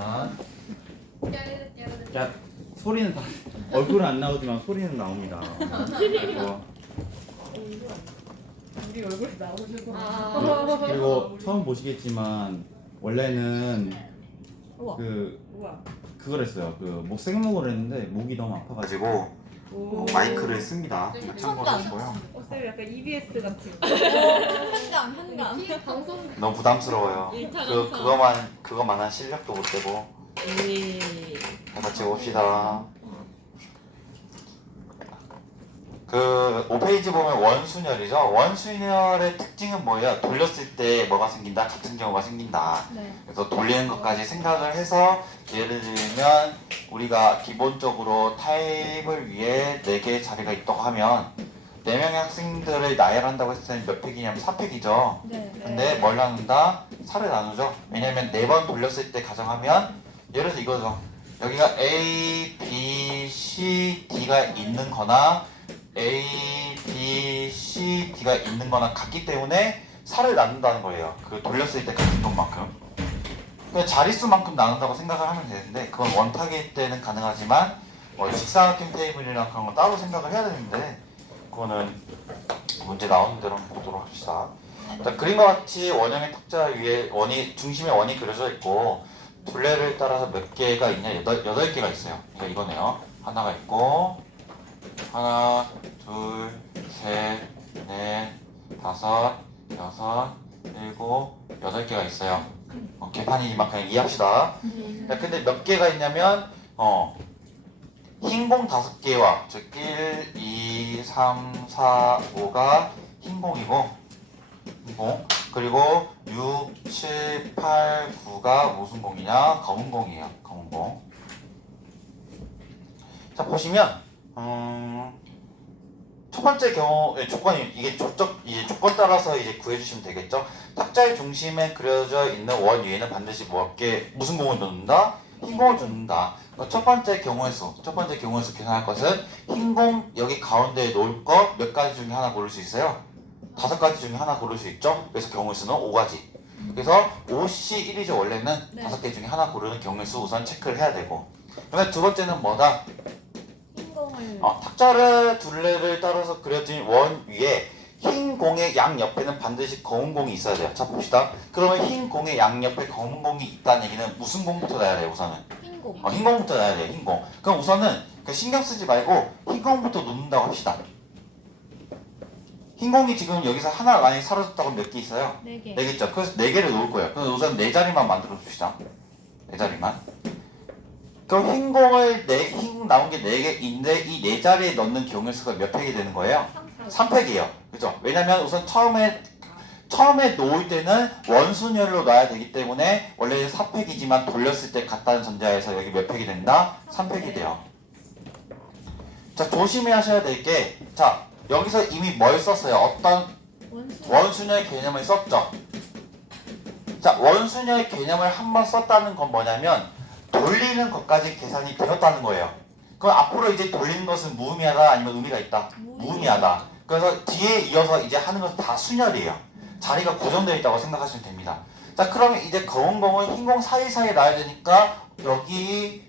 자, 야, 소리는 다 얼굴은 안 나오지만 소리는 나옵니다. 그리고, 우리 얼굴 나오는 그리고 처음 보시겠지만 원래는 우와. 우와. 그거랬어요. 생목을 했는데 목이 너무 아파가지고 마이크를 씁니다. 참고로 하시고요. 쌤 약간 EBS 같은. 현감. 방송. 너무 부담스러워요. 그거만한 실력도 못 되고. 다 같이 봅시다. 5페이지 보면 원순열이죠. 원순열의 특징은 뭐예요? 돌렸을 때 뭐가 생긴다? 같은 경우가 생긴다. 네. 그래서 돌리는 것까지 생각을 해서 예를 들면 우리가 기본적으로 타입을 위해 4개의 자리가 있다고 하면 4명의 학생들을 나열한다고 했을 때는 몇 팩이냐면 4팩이죠. 네. 근데 뭘 나눈다? 4를 나누죠. 왜냐면 4번 돌렸을 때 가정하면 예를 들어서 이거죠. 여기가 A, B, C, D가 있는 거나 A, B, C, D가 있는 거나 같기 때문에 4를 나눈다는 거예요. 돌렸을 때 같은 것만큼. 그냥 자릿수만큼 나눈다고 생각을 하면 되는데 그건 원타겟 때는 가능하지만 직사각형 테이블이랑 그런 거 따로 생각을 해야 되는데 그거는 문제 나오는 대로 한번 보도록 합시다. 자, 그림과 같이 원형의 탁자 위에 중심에 원이 그려져 있고 둘레를 따라서 몇 개가 있냐? 8개가 있어요. 그러니까 이거네요. 하나가 있고 하나, 둘, 셋, 넷, 다섯, 여섯, 일곱, 8개가 있어요. 개판이지만 그냥 이해합시다. 자, 근데 몇 개가 있냐면 흰 공 5개와 즉 1, 2, 3, 4, 5가 흰 공이고 흰공 그리고 6, 7, 8, 9가 무슨 공이냐? 검은 공이에요. 검은 공. 자, 보시면 첫 번째 경우 조건이 이게 조건 따라서 이제 구해주시면 되겠죠. 탁자의 중심에 그려져 있는 원 위에는 반드시 무슨 공을 넣는다? 흰 공을 넣는다. 첫 번째 경우의 수 계산할 것은 흰 공 여기 가운데에 놓을 거 몇 가지 중에 하나 고를 수 있어요? 5가지 중에 하나 고를 수 있죠. 그래서 경우의 수는 5가지. 그래서 5C 1이죠. 원래는 5개 중에 하나 고르는 경우의 수 우선 체크를 해야 되고. 그다음에 두 번째는 뭐다? 탁자를 둘레를 따라서 그려진 원 위에 흰 공의 양 옆에는 반드시 검은 공이 있어야 돼요. 자, 봅시다. 그러면 흰 공의 양 옆에 검은 공이 있다는 얘기는 무슨 공부터 놔야 돼요? 우선은 흰공. 흰 공부터 놔야 돼요. 흰 공. 그럼 우선은 신경 쓰지 말고 흰 공부터 놓는다고 합시다. 흰 공이 지금 여기서 하나 만약에 사라졌다고 몇 개 있어요? 4개. 4개죠. 그래서 4개를 놓을 거예요. 그래서 우선 4자리만 만들어 줍시다. 4자리만. 그럼 흰 공을 흰 나온 게 4개인데 이 4자리에 넣는 경우의 수가 몇 팩이 되는 거예요? 3팩이에요. 그죠? 왜냐면 우선 처음에 놓을 때는 원순열로 놔야 되기 때문에 원래는 4팩이지만 돌렸을 때 같다는 전제하에서 여기 몇 팩이 된다? 3팩이 돼요. 자, 조심히 하셔야 될 게, 자, 여기서 이미 뭘 썼어요? 어떤 원순열 개념을 썼죠? 자, 원순열 개념을 한번 썼다는 건 뭐냐면 돌리는 것까지 계산이 되었다는 거예요. 그럼 앞으로 이제 돌리는 것은 무의미하다 아니면 의미가 있다? 무의미하다. 그래서 뒤에 이어서 이제 하는 것은 다 순열이에요. 자리가 고정되어 있다고 생각하시면 됩니다. 자, 그러면 이제 검은 공은 흰 공 사이사이에 놔야 되니까 여기에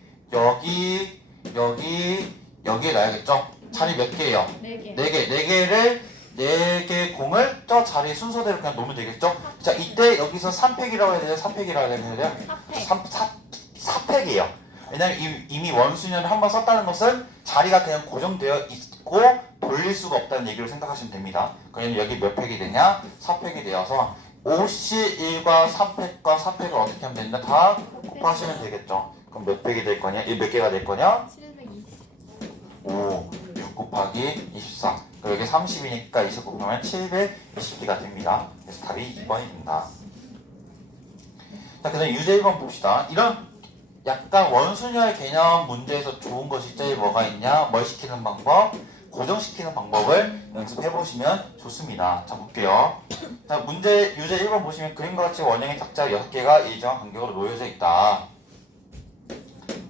놔야겠죠? 자리 몇 개예요? 4개. 4개 공을 저 자리 순서대로 그냥 놓으면 되겠죠? 자, 이때 여기서 3팩이라고 해야 돼요? 3팩이라고 해야 돼요? 4팩이에요. 왜냐면 이미 원순열을 한번 썼다는 것은 자리가 그냥 고정되어 있고 돌릴 수가 없다는 얘기를 생각하시면 됩니다. 그러면 여기 몇 팩이 되냐? 4팩이 되어서 5C1과 3팩과 4팩을 어떻게 하면 된다? 다 곱하시면 되겠죠. 그럼 몇 팩이 될 거냐? 이 몇 개가 될 거냐? 720. 5, 6 곱하기 24. 여기 30이니까 20 곱하면 720개가 됩니다. 그래서 답이 2번입니다. 자, 그 다음에 유제 1번 봅시다. 이런 약간 원순열 개념 문제에서 좋은 것이 제일 뭐가 있냐? 뭘 시키는 방법? 고정시키는 방법을 연습해보시면 좋습니다. 자, 볼게요. 자, 유제 1번 보시면 그림과 같이 원형의 탁자 6개가 일정한 간격으로 놓여져 있다.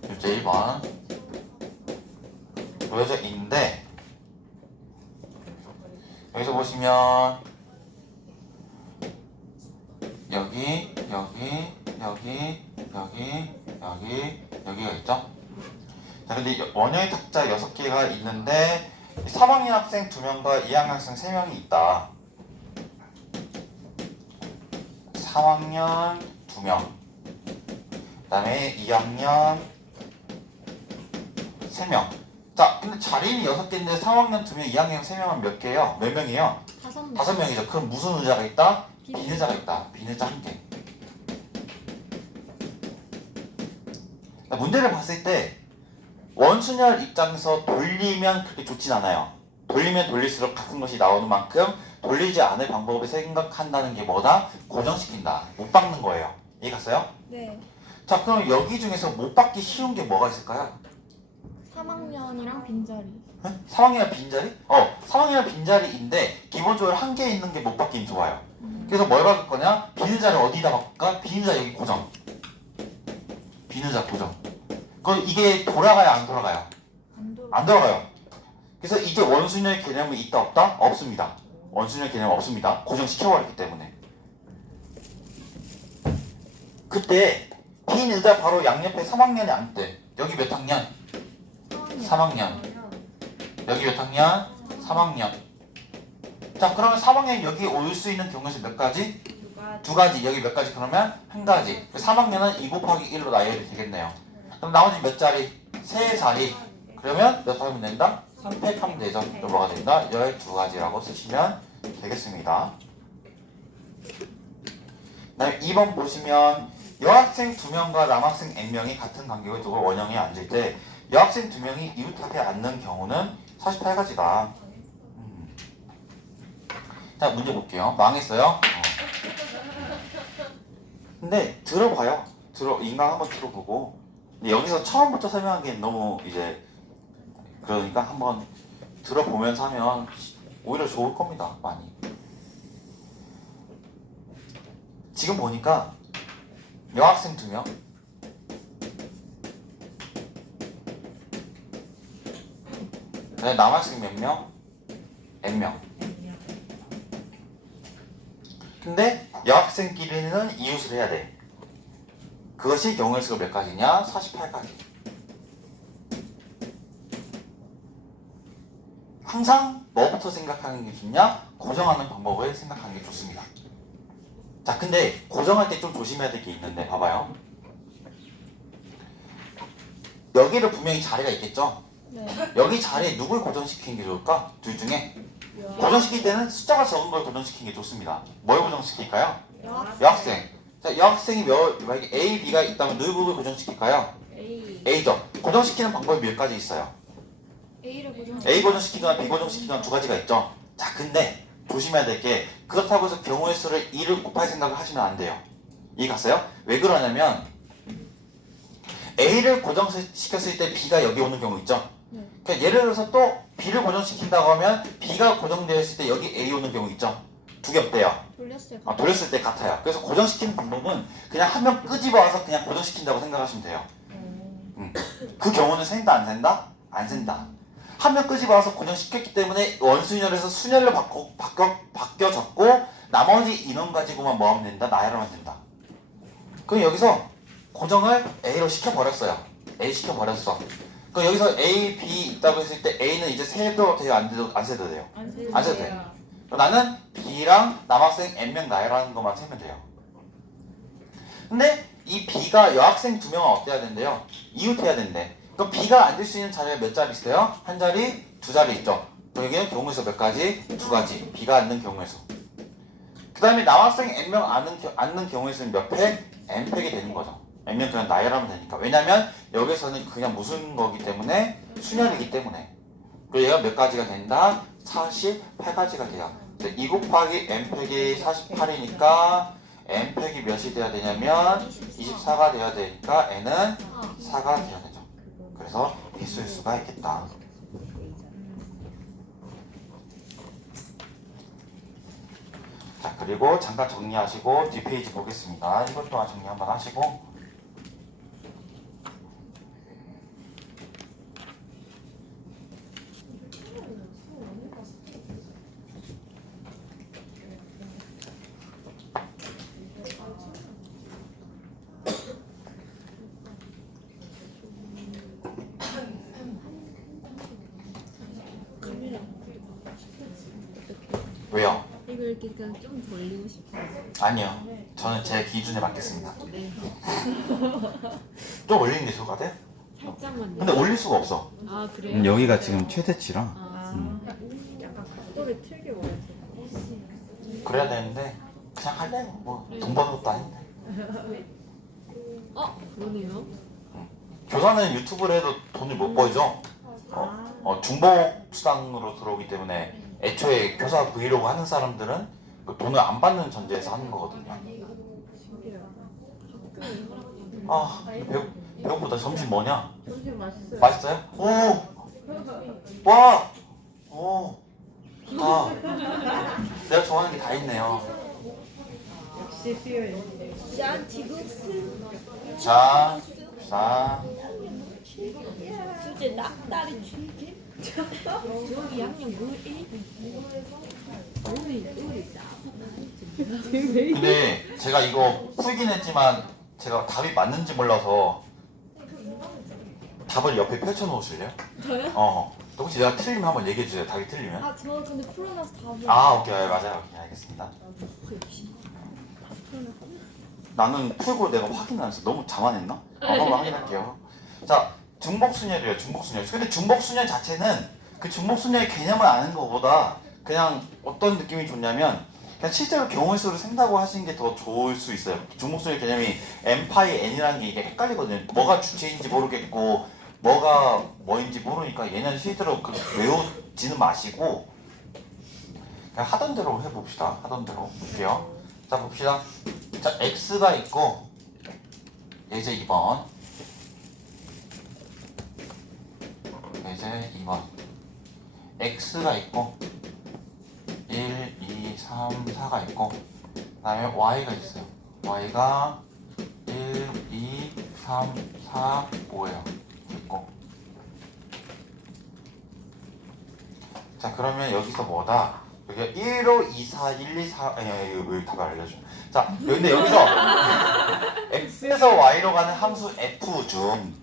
유제 1번 놓여져 있는데 여기서 보시면 여기가 있죠? 자, 근데 원형의 탁자 6개가 있는데 3학년 학생 2명과 2학년 학생 3명이 있다. 3학년 2명, 그 다음에 2학년 3명. 자, 근데 자리는 6개인데 3학년 2명, 2학년 3명은 몇 개예요? 몇 명이에요? 5명. 5명이죠. 그럼 무슨 의자가 있다? 빈 빈의자가 있다. 빈의자 1개. 문제를 봤을 때 원순열 입장에서 돌리면 그렇게 좋진 않아요. 돌리면 돌릴수록 같은 것이 나오는 만큼 돌리지 않을 방법을 생각한다는 게 뭐다? 고정시킨다. 못 박는 거예요. 이해 갔어요? 네. 자, 그럼 여기 중에서 못 박기 쉬운 게 뭐가 있을까요? 3학년이랑 빈자리. 3학년이나 빈자리? 3학년이나 빈자리인데 기본적으로 한 개 있는 게 못 박기는 좋아요. 그래서 뭘 박을 거냐? 비는자를 어디다 바꿀까? 비는자 여기 고정. 비는자 고정. 그럼 이게 돌아가요? 안 돌아가요? 안 돌아가요. 그래서 이제 원순열 개념이 있다 없다? 없습니다. 원순열 개념 없습니다. 고정시켜버렸기 때문에. 그때 비는자 바로 양옆에 3학년이 앉대. 여기 몇 학년? 3학년. 여기 몇 학년? 3학년. 자, 그러면 3학년 여기 올 수 있는 경우에서 몇 가지? 두 가지. 여기 몇 가지? 그러면 한 가지. 3학년은 2 곱하기 1로 나열이 되겠네요. 그럼 나머지 몇 자리? 세 자리. 그러면 몇 하면 된다? 3팩 하면 되죠. 그럼 뭐가 된다? 12가지라고 쓰시면 되겠습니다. 그다음에 2번 보시면 여학생 2명과 남학생 N명이 같은 간격을 두고 원형에 앉을 때 여학생 2명이 이웃하게 앉는 경우는 48가지다. 자, 문제 볼게요. 망했어요? 근데 들어봐요. 인강 한번 들어보고. 근데 여기서 처음부터 설명한 게 너무 이제 그러니까 한번 들어보면서 하면 오히려 좋을 겁니다. 많이. 지금 보니까 여학생 2명, 그다음에 남학생 몇 명? N명. 근데 여학생끼리는 이웃을 해야 돼. 그것이 경우의 수가 몇 가지냐? 48가지. 항상 뭐부터 생각하는 게 좋냐? 고정하는 방법을 생각하는 게 좋습니다. 자, 근데 고정할 때 좀 조심해야 될 게 있는데 봐봐요. 여기를 분명히 자리가 있겠죠? 네. 여기 자리에 누굴 고정시키는 게 좋을까? 둘 중에 고정시킬 때는 숫자가 적은 걸 고정시키는 게 좋습니다. 뭘 고정시킬까요? 여학생. 자, 여학생이 만약에 A, B가 있다면 누구를 고정시킬까요? A죠. 고정시키는 방법이 몇 가지 있어요. A를 고정. A 고정시키거나 B 고정시키거나 두 가지가 있죠. 자, 근데 조심해야 될 게 그렇다고 해서 경우의 수를 2를 곱할 생각을 하시면 안 돼요. 이해 갔어요? 왜 그러냐면 A를 고정시켰을 때 B가 여기 오는 경우 있죠. 네. 그러니까 예를 들어서 또 B를 고정시킨다고 하면 B가 고정되어 있을 때 여기 A 오는 경우 있죠. 두 개 없대요. 돌렸을 때. 돌렸을 때 같아요. 그래서 고정시키는 방법은 그냥 한 명 끄집어 와서 그냥 고정시킨다고 생각하시면 돼요. 그 경우는 센다 안 센다? 안 센다. 한 명 끄집어 와서 고정시켰기 때문에 원순열에서 순열로 바뀌어졌고 나머지 인원 가지고만 뭐하면 된다? 나열하면 된다. 그럼 여기서 고정을 A로 시켜버렸어요. A 시켜버렸어. 그럼 여기서 A, B 있다고 했을 때 A는 이제 세도 돼요? 안 세도 돼요? 안 세도 돼요. 나는 B랑 남학생 N명 나열하는 것만 세면 돼요. 근데 이 B가 여학생 2명은 어때야 된대요? 이웃해야 된대. 그럼 B가 앉을 수 있는 자리가 몇 자리 있어요? 한 자리, 두 자리 있죠. 그럼 여기는 경우의 수 몇 가지? 두 가지. B가 앉는 경우의 수. 그 다음에 남학생 N명 앉는 경우의 수는 몇 팩? N팩이 되는 거죠. N명 그냥 나열하면 되니까. 왜냐면 여기서는 그냥 무슨 거기 때문에 순열이기 때문에. 그리고 얘가 몇 가지가 된다? 48가지가 돼요. 2 곱하기 N팩이 48이니까 N팩이 몇이 돼야 되냐면 24가 돼야 되니까 N은 4가 돼야 되죠. 그래서 있을 수가 있겠다. 자, 그리고 잠깐 정리하시고 뒷페이지 보겠습니다. 1분 동안 정리 한번 하시고 왜요? 이거 이렇게 그냥 좀 돌리고 싶어요. 아니요. 저는 제 기준에 맞겠습니다. 네. 좀 올리는 게 좋을 것 같아요? 살짝만요. 근데 올릴 수가 없어. 아 그래요? 여기가 지금 최대치라. 아, 약간 각도를 틀게 원하지. 그래야 되는데 그냥 할래요. 뭐 돈 버는 것도 아닌데. 그러네요. 교사는 유튜브를 해도 돈을 못 벌죠. 중복 수당으로 들어오기 때문에 애초에 교사 브이로그 하는 사람들은 그 돈을 안 받는 전제에서 하는 거거든요. 아 배고프다. 점심 뭐냐? 점심 맛있어요. 맛있어요? 오! 와! 오! 좋다. 내가 좋아하는 게 다 있네요. 역시 수요일. 자, 자, 수제 낙다리 춤기. 저 2학년 고1 우리 근데 제가 이거 풀긴 했지만 제가 답이 맞는지 몰라서 답을 옆에 펼쳐 놓으실래요? 저요? 혹시 내가 틀리면 한번 얘기해 주세요. 답이 틀리면. 아 저 근데 풀어놔서 답을 오케이. 맞아요. 오케이, 알겠습니다. 역시 나는 풀고 내가 확인 안 했어. 너무 자만했나? 한번 확인할게요. 자, 중복순열이에요. 중복순열. 근데 중복순열 자체는 그 중복순열 개념을 아는 것보다 그냥 어떤 느낌이 좋냐면 그냥 실제로 경우의 수를 센다고 하시는 게 더 좋을 수 있어요. 중복순열 개념이 n파이 n이라는 게 이게 헷갈리거든요. 뭐가 주체인지 모르겠고 뭐가 뭐인지 모르니까 얘는 실제로 그 외우지는 마시고 그냥 하던 대로 해봅시다. 하던 대로 볼게요. 자, 봅시다. 자, x가 있고 예제 2번 예제 2번 x가 있고 1, 2, 3, 4가 있고 그 다음에 y가 있어요. y가 1, 2, 3, 4, 5예요. 있고 자, 그러면 여기서 뭐다? 여기가 1호, 2, 4, 1, 2, 4 아니 왜 답을 알려줘. 자, 근데 여기서 x에서 y로 가는 함수 f 중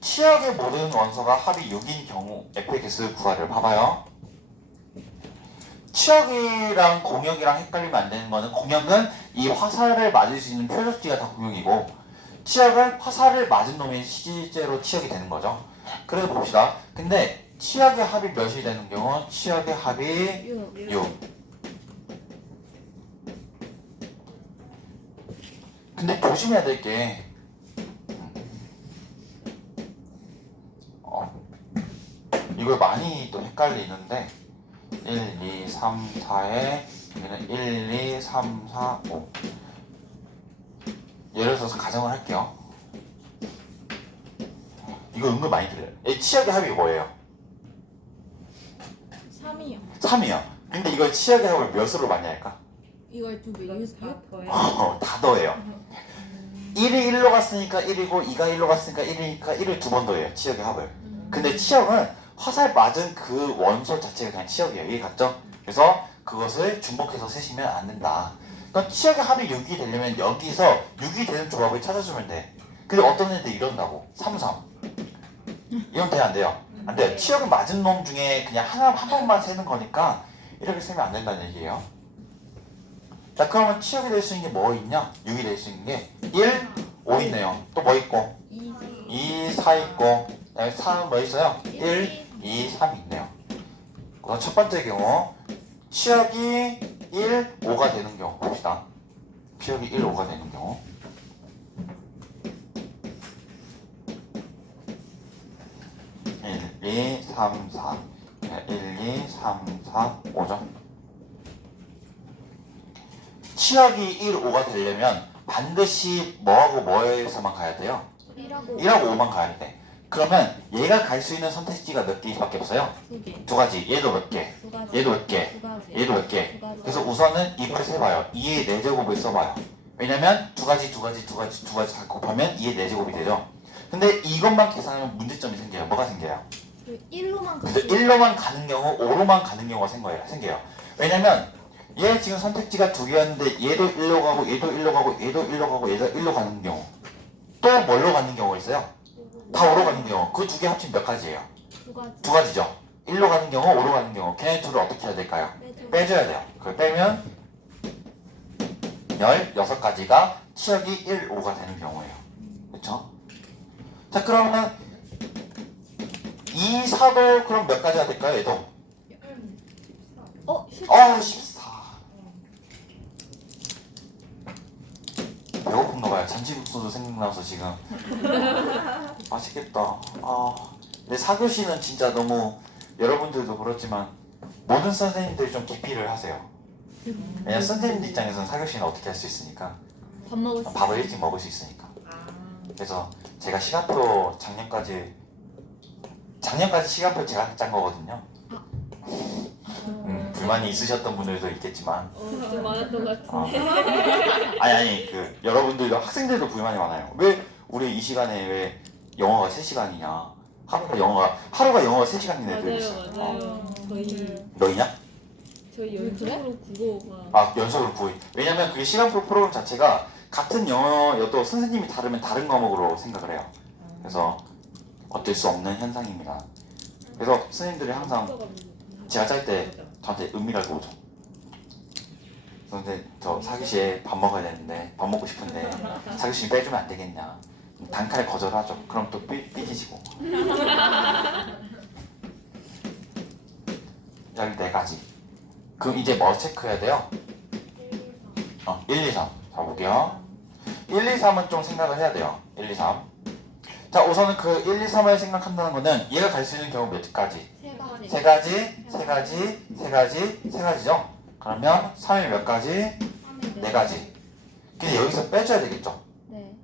치역의 모든 원소가 합이 6인 경우 f의 개수를 구하래요. 봐봐요. 치역이랑 공역이랑 헷갈리면 안 되는 거는 공역은 이 화살을 맞을 수 있는 표적지가 다 공역이고 치역은 화살을 맞은 놈이 실제로 치역이 되는 거죠. 그래서 봅시다. 근데 치역의 합이 몇이 되는 경우 치역의 합이 6. 근데 조심해야 될 게 이걸 많이 또 헷갈리는데 1, 2, 3, 4에 여기는 1, 2, 3, 4, 5 예를 들어서 가정을 할게요. 이거 은근 많이 들려요. 이 치역의 합이 뭐예요? 3이요. 3이요. 근데 이걸 치역의 합을 몇으로 많이 할까? 이걸 두개 6? 다 더해요. 1이 1로 갔으니까 1이고 2가 1로 갔으니까 1이니까 1을 두 번 더해요. 치역의 합을. 근데 치역은 화살 맞은 그 원소 자체가 그냥 치역이에요. 이해 갔죠? 그래서 그것을 중복해서 세시면 안 된다. 그러니까 치역의 합이 6이 되려면 여기서 6이 되는 조합을 찾아주면 돼. 근데 어떤 애들 이런다고 3, 3 이건 돼요? 안 돼요? 안 돼요. 치역은 맞은 놈 중에 그냥 한 번만 세는 거니까 이렇게 세면 안 된다는 얘기예요. 자, 그러면 치역이 될 수 있는 게 뭐 있냐? 6이 될 수 있는 게 1, 5 있네요. 또 뭐 있고? 2, 4 있고 4는 뭐 있어요? 1, 2, 3 있네요. 그럼 첫 번째 경우 치역이 1, 5가 되는 경우 봅시다. 치역이 1, 5가 되는 경우 1, 2, 3, 4 1, 2, 3, 4, 5죠. 치역이 1, 5가 되려면 반드시 뭐하고 뭐에서만 가야 돼요? 1하고 1하고 5만 가야 돼. 그러면 얘가 갈 수 있는 선택지가 몇 개밖에 없어요? 2개. 두 가지. 얘도 몇 개, 2가지. 얘도 몇 개, 2가지. 얘도 몇 개. 2가지. 그래서 우선은 이걸 세봐요. 2의 4제곱을 써봐요. 왜냐면 두 가지 다 곱하면 2의 4제곱이 되죠. 근데 이것만 계산하면 문제점이 생겨요. 뭐가 생겨요? 그 1로만 그래서 가시 1로만 가는 경우 5로만 가는 경우가 생겨요. 왜냐면 얘 지금 선택지가 두 개였는데 얘도 1로 가고 얘도 1로 가고 얘도 1로 가고 얘도 1로 가는 경우 또 뭘로 가는 경우가 있어요? 다 5로 가는 경우. 그 두 개 합치면 몇 가지예요? 2가지. 두 가지죠. 1로 가는 경우 5로 가는 경우 걔네 둘을 어떻게 해야 될까요? 빼줘. 빼줘야 돼요. 그걸 빼면 16가지가 치역이 1, 5가 되는 경우예요. 그쵸? 자, 그러면 2, 4도 그럼 몇 가지가 될까요, 얘도? 어? 14. 배고픈가 봐요. 잔치국수도 생각나서 지금. 맛있겠다. 근데 4교시는 진짜 너무 여러분들도 그렇지만 모든 선생님들이 좀 기피를 하세요. 왜냐면 선생님들 입장에서는 4교시는 어떻게 할 수 있으니까. 밥 먹을 수 밥을 일찍 먹을 수 있으니까. 아, 그래서 제가 시간표 작년까지 시간표 제가 짠 거거든요. 불만이 있으셨던 분들도 있겠지만 좀 많았던 것 어. 같은데. 아니 그 여러분들도 학생들도 불만이 많아요. 왜 우리 이 시간에 왜 영어가 3시간이냐? 하루가 영어가 3시간인 애들 있어. 맞아요. 저희 너희냐? 연속으로 국어가 아, 연속으로 9일. 왜냐면 그게 시간표 프로그램 자체가 같은 영어여도 선생님이 다르면 다른 과목으로 생각을 해요. 그래서 어쩔 수 없는 현상입니다. 그래서 선생님들이 항상 제가 짤 때 저한테 은밀하게 오죠. 근데 저 사교시에 밥 먹어야 되는데 밥 먹고 싶은데 사교시 빼주면 안 되겠냐. 단칼에 거절하죠. 그럼 또 삐지시고. 여기 4가지. 그럼 이제 뭐 체크해야 돼요? 1, 2, 3. 자, 볼게요. 1, 2, 3은 좀 생각을 해야 돼요. 1, 2, 3. 자, 우선은 그 1, 2, 3을 생각한다는 거는 얘가 갈 수 있는 경우 몇 가지? 3가지죠? 그러면 3이 몇 가지? 4가지. 근데 여기서 빼줘야 되겠죠? 네.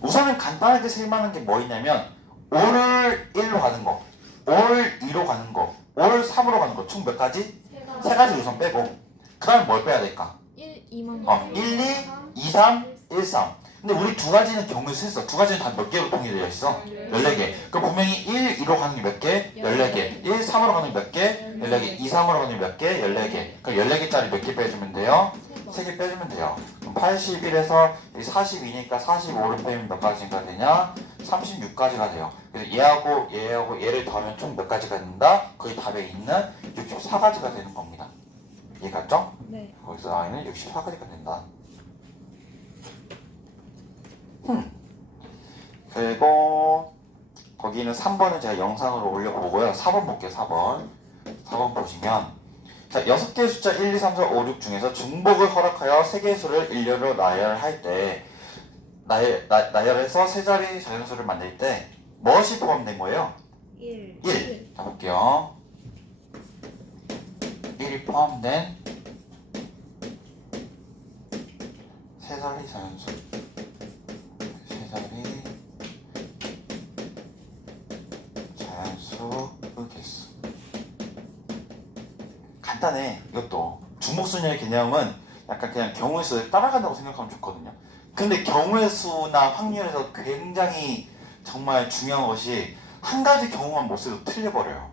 우선은 간단하게 세만한 게 뭐 있냐면 올 1로 가는 거, 올 2로 가는 거, 올 3으로 가는 거 총 몇 가지? 3가지 우선 빼고 그 다음에 뭘 빼야 될까? 1, 2만 1, 2, 2, 3, 1, 3. 근데 우리 2가지는 경우를 했어. 2가지는 다 몇 개로 통일되어 있어? 14개. 그럼 분명히 1, 2로 가는 게 몇 개? 14개. 1, 3으로 가는 게 몇 개? 14개. 2, 3으로 가는 게 몇 개? 14개. 그럼 14개짜리 몇 개 빼주면 돼요? 3개 빼주면 돼요. 그럼 81에서 42니까 45를 빼면 몇 가지가 되냐? 36가지가 돼요. 그래서 얘하고 얘를 더하면 총 몇 가지가 된다? 거의 답에 있는 64가지가 되는 겁니다. 이해갔죠? 네. 거기서 나와 있는 64가지가 된다. 그리고 거기는 3번은 제가 영상으로 올려보고요. 4번 볼게요. 4번 보시면 자, 6개의 숫자 1, 2, 3, 4, 5, 6 중에서 중복을 허락하여 3개의 수를 일렬로 나열할 때 나열해서 세 자리 자연수를 만들 때 무엇이 포함된 거예요? 1. 1. 자, 볼게요. 1이 포함된 세 자리 자연수. 세 자리 자연수 개수. 간단해. 이것도 중복순위의 개념은 약간 그냥 경우의 수를 따라간다고 생각하면 좋거든요. 근데 경우의 수나 확률에서 굉장히 정말 중요한 것이 한 가지 경우만 못 써도 틀려버려요.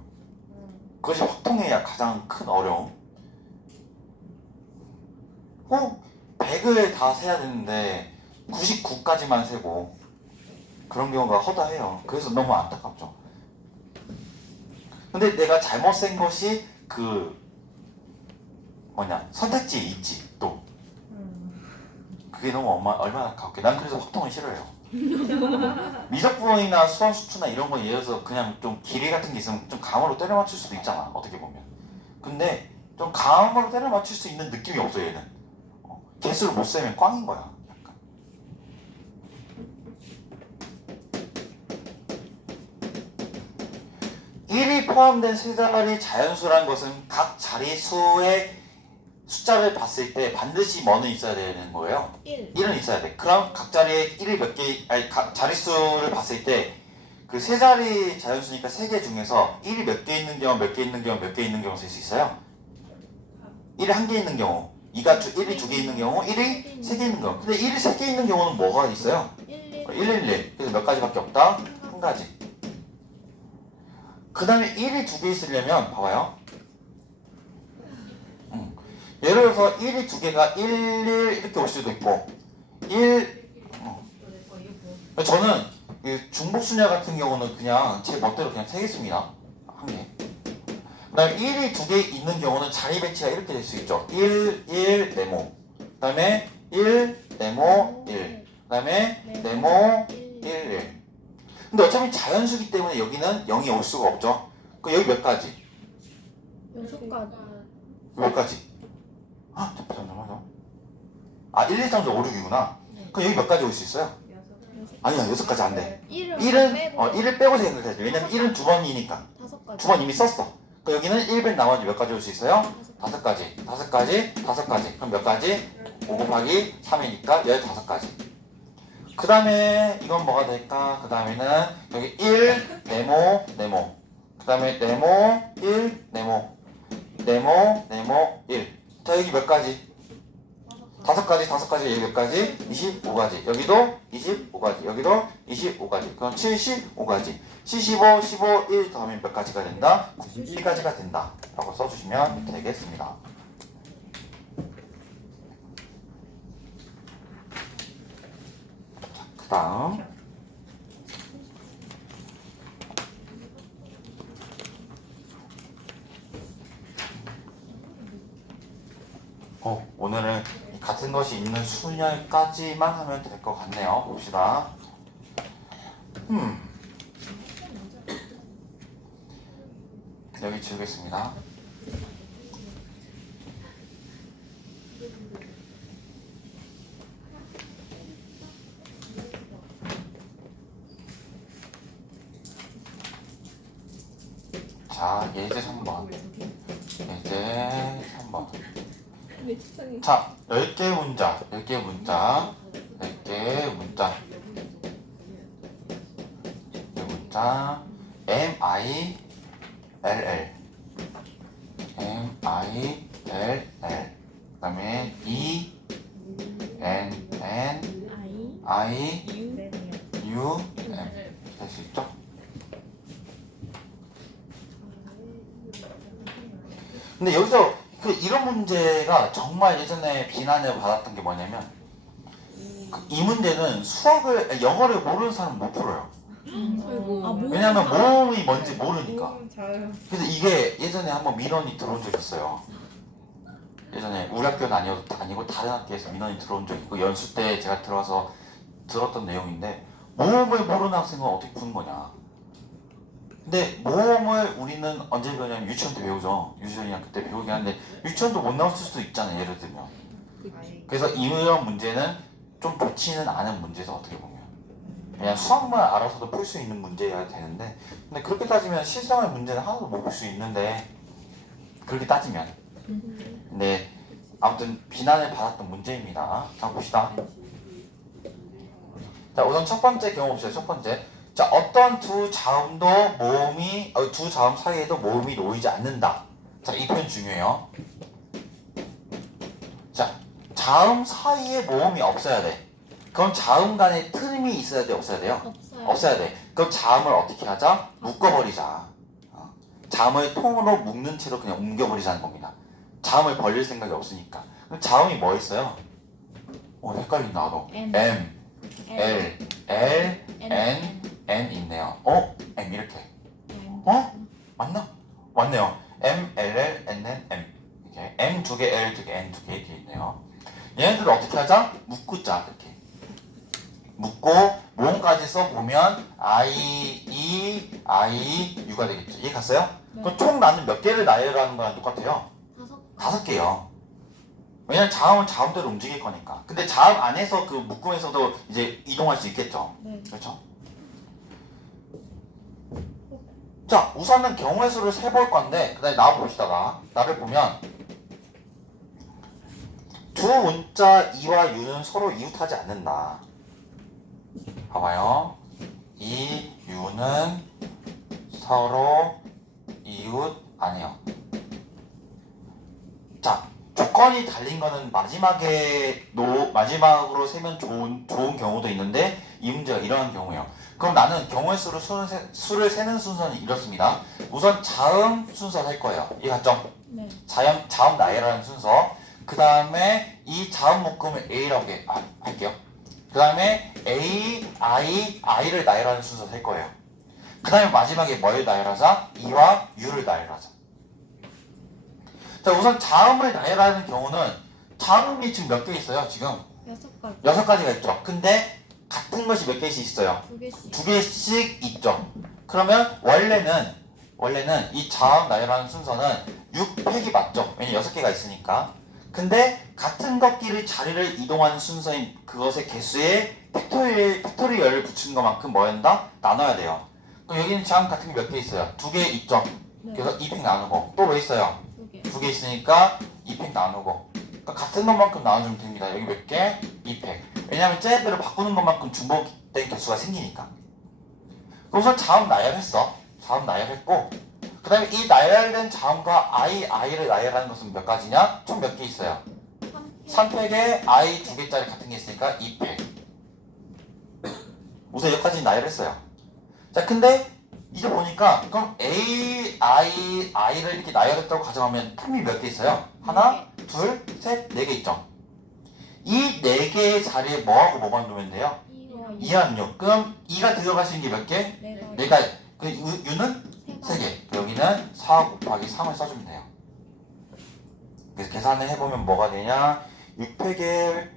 그것이 확통해야 가장 큰 어려움. 100을 다 세야 되는데 99까지만 세고 그런 경우가 허다해요. 그래서 너무 안타깝죠. 근데 내가 잘못 센 것이 선택지에 있지 또. 그게 너무 얼마나 가깝게. 난 그래서 확통을 싫어해요. 미적분이나 수학수투나 이런 거 예를 들어서 그냥 좀 길이 같은 게 있으면 좀 감으로 때려 맞출 수도 있잖아. 어떻게 보면. 근데 좀 감으로 때려 맞출 수 있는 느낌이 없어 얘는. 개수를 못 세면 꽝인 거야. 약간. (1이) 포함된 세 자리 자연수라는 것은 각 자리수의 숫자를 봤을 때 반드시 뭐는 있어야 되는 거예요? 1은 있어야 돼. 그럼 각 자리에 1이 몇 개, 각 자릿수를 봤을 때 그 세 자리 자연수니까 3개 중에서 1이 몇 개 있는 경우, 몇 개 있는 경우, 몇 개 있는 경우 쓸 수 있어요? 1이 1개 있는 경우, 1이 2개 있는 경우, 1이 3개 있는 경우. 근데 1이 3개 있는 경우는 뭐가 있어요? 111. 그래서 몇 가지밖에 없다? 한 가지. 그 다음에 1이 2개 있으려면 봐봐요. 예를 들어서 1이 2개가 1, 1 이렇게 올 수도 있고 1 저는 중복순위 같은 경우는 그냥 제 멋대로 그냥 세겠습니다. 한 개. 그 다음에 1이 두 개 있는 경우는 자리 배치가 이렇게 될 수 있죠. 1, 1, 네모. 그 다음에 1, 네모, 1. 그 다음에 네모, 1, 1. 근데 어차피 자연수기 때문에 여기는 0이 올 수가 없죠. 그 여기 몇 가지? 6가지. 몇 가지? 아, 잠깐만. 아, 1, 2, 3, 4, 5, 6이구나. 그럼 여기 몇 가지 올 수 있어요? 아니야, 6가지 안 돼. 1은 1을 빼고 생각해야 돼. 왜냐면 1은 두 번이니까. 5가지. 두 번 이미 썼어. 그 여기는 1뺀 나머지 몇 가지 올 수 있어요? 5가지. 5가지, 5가지. 그럼 몇 가지? 5 곱하기 3이니까 15가지. 그 다음에 이건 뭐가 될까? 그 다음에는 여기 1, 네모, 네모. 그 다음에 네모, 1, 네모. 네모, 네모, 1. 자, 여기 몇 가지? 5가지, 5가지, 여기 몇 가지? 25가지. 여기도 25가지. 여기도 25가지. 그럼 75가지. 75, 15, 1 더하면 몇 가지가 된다? 91가지가 된다. 라고 써주시면 되겠습니다. 그 다음. 오늘은 같은 것이 있는 순열까지만 하면 될 것 같네요. 봅시다. 여기 지우겠습니다. 자, 예제 3번. 예제 3번. 자, 10개 문자, 10개 문자, 10개 문자, 10개 문자, M-I-L-L, M-I-L-L, 그 다음에 E-N-N-I-U-M, 될 수 있죠? 근데 여기서 이런 문제가 정말 예전에 비난을 받았던 게 뭐냐면 이 문제는 영어를 모르는 사람은 못 풀어요. 왜냐면 모음이 뭔지 모르니까. 그래서 이게 예전에 한번 민원이 들어온 적 있어요. 예전에 우리 학교는 아니고 다른 학교에서 민원이 들어온 적 있고 연수 때 제가 들어와서 들었던 내용인데 모음을 모르는 학생은 어떻게 푸는 거냐. 근데 모음을 우리는 언제 배우냐면 유치원 때 배우죠. 유치원이랑 그때 배우긴 하는데 유치원도 못 나왔을 수도 있잖아요. 예를 들면. 그래서 이런 문제는 좀 좋지는 않은 문제에서 어떻게 보면 그냥 수학만 알아서도 풀 수 있는 문제여야 되는데 근데 그렇게 따지면 실생활 문제는 하나도 못 풀 수 있는데 그렇게 따지면 근데 아무튼 비난을 받았던 문제입니다. 자 봅시다. 자 우선 첫 번째 경우 봅시다. 첫 번째 자 어떤 두 자음도 두 자음 사이에도 모음이 놓이지 않는다. 자 이 표현 중요해요. 자 자음 사이에 모음이 없어야 돼. 그럼 자음 간에 틈이 있어야 돼, 없어야 돼요? 없어야 돼. 그럼 자음을 어떻게 하자? 묶어버리자. 자음을 통으로 묶는 채로 그냥 옮겨버리자는 겁니다. 자음을 벌릴 생각이 없으니까. 그럼 자음이 뭐 있어요? 헷갈린다 나도. M, L, L, N, N 있네요. M 이렇게. 맞나? 맞네요. M, L, L, N, N, M. 이렇게 M 두 개, L 두 개, N 두 개 이렇게 있네요. 얘네들을 어떻게 하자? 묶자 이렇게. 묶고 모음까지 써보면 I, E, I, U가 되겠죠. 이해 갔어요? 네. 그럼 총 나는 몇 개를 나열하는 거랑 똑같아요? 5개요. 왜냐면 자음은 자음대로 움직일 거니까. 근데 자음 안에서 그 묶음에서도 이제 이동할 수 있겠죠. 네. 그렇죠? 자, 우선은 경우의 수를 세볼 건데, 그 다음에 나와봅시다가 나를 보면 두 문자 이와 유는 서로 이웃하지 않는다. 봐봐요. 이 유는 서로 이웃 아니에요. 자, 조건이 달린 거는 마지막으로 세면 좋은 경우도 있는데 이 문제가 이러한 경우예요. 그럼 나는 경우의 수를 세는 순서는 이렇습니다. 우선 자음 순서를 할 거예요. 이해 갔죠? 네. 자음 나열하는 순서. 그 다음에 이 자음 묶음을 A라고 할게요. 그 다음에 A, I를 나열하는 순서를 할 거예요. 그 다음에 마지막에 뭘 나열하자? E와 U를 나열하자. 자, 우선 자음을 나열하는 경우는 자음이 지금 몇 개 있어요? 지금 6가지. 6가지가 있죠. 근데 같은 것이 몇 개씩 있어요? 2개씩. 2개씩 있죠. 그러면 원래는 이 자음 나열하는 순서는 6팩이 맞죠. 왜냐면 6개가 있으니까. 근데 같은 것끼리 자리를 이동하는 순서인 그것의 개수에 팩토리얼을 붙이는 것만큼 뭐 한다? 나눠야 돼요. 그럼 여기는 자음 같은 게 몇 개 있어요? 2개 있죠. 네. 그래서 2팩 나누고 또 뭐 있어요? 2개. 2개 있으니까 2팩 나누고 그러니까 같은 것만큼 나눠주면 됩니다. 여기 몇 개? 2팩. 왜냐하면 쟤들을 바꾸는 것만큼 중복된 개수가 생기니까. 우선 자음 나열했어. 자음 나열했고 그 다음에 이 나열된 자음과 i를 나열하는 것은 몇 가지냐? 총 몇 개 있어요? 3팩. 3팩에 i 2개짜리 같은 게 있으니까 2팩. 우선 여기까지 나열했어요. 자, 근데 이제 보니까 그럼 i를 이렇게 나열했다고 가정하면 틈이 몇 개 있어요? 하나, 둘, 셋, 네 개 있죠. 이 네 개의 자리에 뭐하고 뭐만 놓으면 돼요? 2와 2와 6. 그럼 2가 들어갈 수 있는 게 몇 개? 4가. 네 가지. 그 u는 3개. 여기는 4 곱하기 3을 써주면 돼요. 그래서 계산을 해보면 뭐가 되냐? 6팩에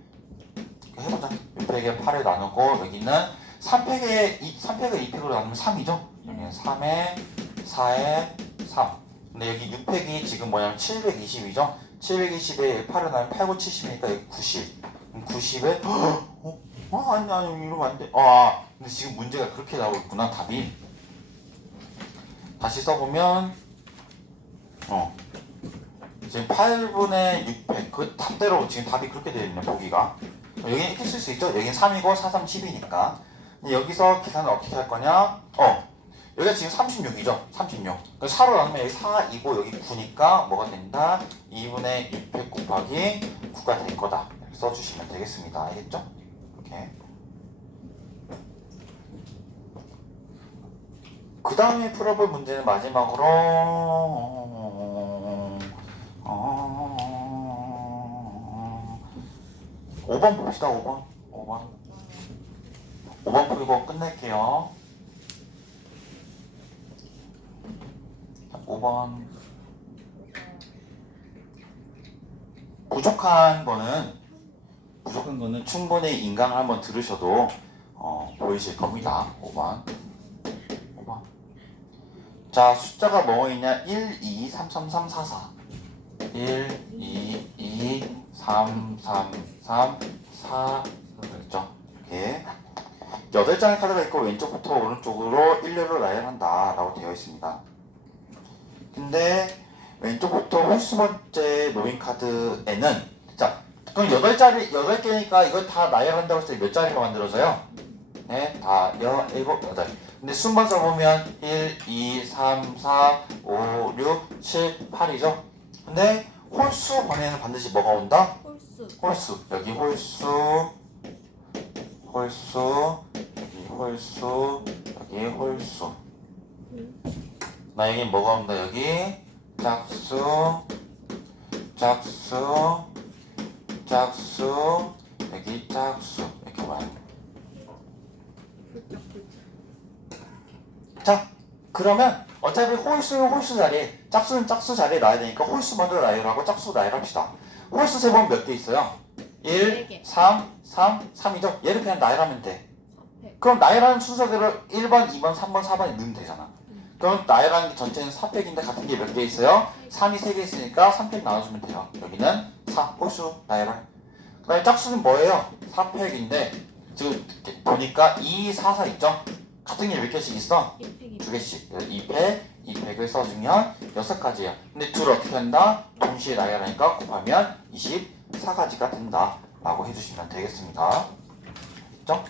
해보자. 6팩에 8을 나누고 여기는 3팩을 2팩으로 나누면 3이죠? 여기는 3에 4에 3. 근데 여기 6팩이 지금 뭐냐면 720이죠? 720에 8을 나누면 8, 9, 70이니까 여기 90. 그럼 90에 아니 이러면 안 돼. 근데 지금 문제가 그렇게 나오고 있구나. 답이. 다시 써보면 지금 8분의 600 그 답대로 지금 답이 그렇게 되어 있네. 보기가. 여기는 이렇게 쓸 수 있죠. 여기는 3이고 4, 3, 10이니까. 근데 여기서 계산을 어떻게 할 거냐? 여기가 지금 36이죠. 36. 4로 나누면 여기 4이고 여기 9니까 뭐가 된다? 2분의 600 곱하기 9가 될 거다. 이렇게 써주시면 되겠습니다. 알겠죠? 이렇게. 그 다음에 풀어볼 문제는 마지막으로 5번 봅시다. 5번 풀고 끝낼게요. 5번 부족한 거는 충분히 인강을 한번 들으셔도 보이실 겁니다. 5번. 자, 숫자가 뭐 있냐? 1, 2, 3, 3, 3, 4, 4. 1, 2, 2, 3, 3, 3, 4. 그랬죠? 이렇게 8장의 카드가 있고 왼쪽부터 오른쪽으로 일렬로 나열한다 라고 되어 있습니다. 근데 왼쪽부터 홀수 번째 놓인 카드에는 자, 그럼 8개니까 이걸 다 나열한다고 했을 때 몇 자리가 만들어져요? 네, 다 7, 8. 근데 순번 써보면 1, 2, 3, 4, 5, 6, 7, 8이죠? 근데 홀수 번에는 반드시 뭐가 온다? 홀수. 여기 홀수, 여기 홀수, 여기 홀수. 나 여기 뭐가 온다? 여기 짝수, 여기 짝수. 이렇게 와요. 자, 그러면 어차피 홀수는 홀수 자리에, 짝수는 짝수 자리에 놔야 되니까 홀수 먼저 나열하고 짝수 나열합시다. 홀수 세번 몇 개 있어요? 1, 3, 3이죠? 얘를 그냥 나열하면 돼. 그럼 나열하는 순서대로 1번, 2번, 3번, 4번에 넣으면 되잖아. 그럼 나열하는 게 전체는 4팩인데 같은 게 몇 개 있어요? 3이 3개 있으니까 3팩 나눠주면 돼요. 여기는 4, 홀수 나열할. 그 다음에 짝수는 뭐예요? 4팩인데 지금 보니까 2, 4, 4 있죠? 같은 게 몇 개씩 있어? 2개씩. 2팩을 써주면 6가지예요. 근데 둘을 어떻게 한다? 동시에 나열하니까 곱하면 24가지가 된다 라고 해주시면 되겠습니다. 됐죠?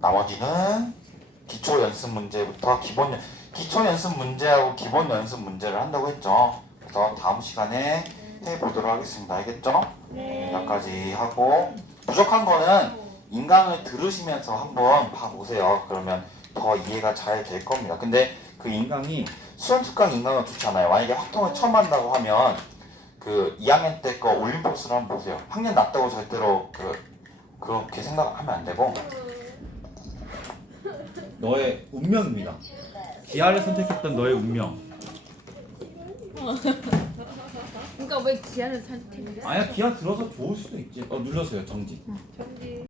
나머지는 기초 연습 문제부터 기초 연습 문제하고 기본 연습 문제를 한다고 했죠. 그래서 다음 시간에 해보도록 하겠습니다. 알겠죠? 네. 여기까지 하고 부족한 거는 인강을 들으시면서 한번 봐보세요. 그러면 더 이해가 잘 될 겁니다. 근데 그 인강이 수험 특강 인강은 좋지 않아요. 만약에 확통을 처음 한다고 하면 그 2학년 때 거 올림포스를 한번 보세요. 학년 낮다고 절대로 그렇게 생각하면 안 되고 너의 운명입니다. 기아를 선택했던 너의 운명. 그러니까 왜 기아를 선택했어? 아니야, 기아 들어서 좋을 수도 있지. 눌러서요, 정지. 전기.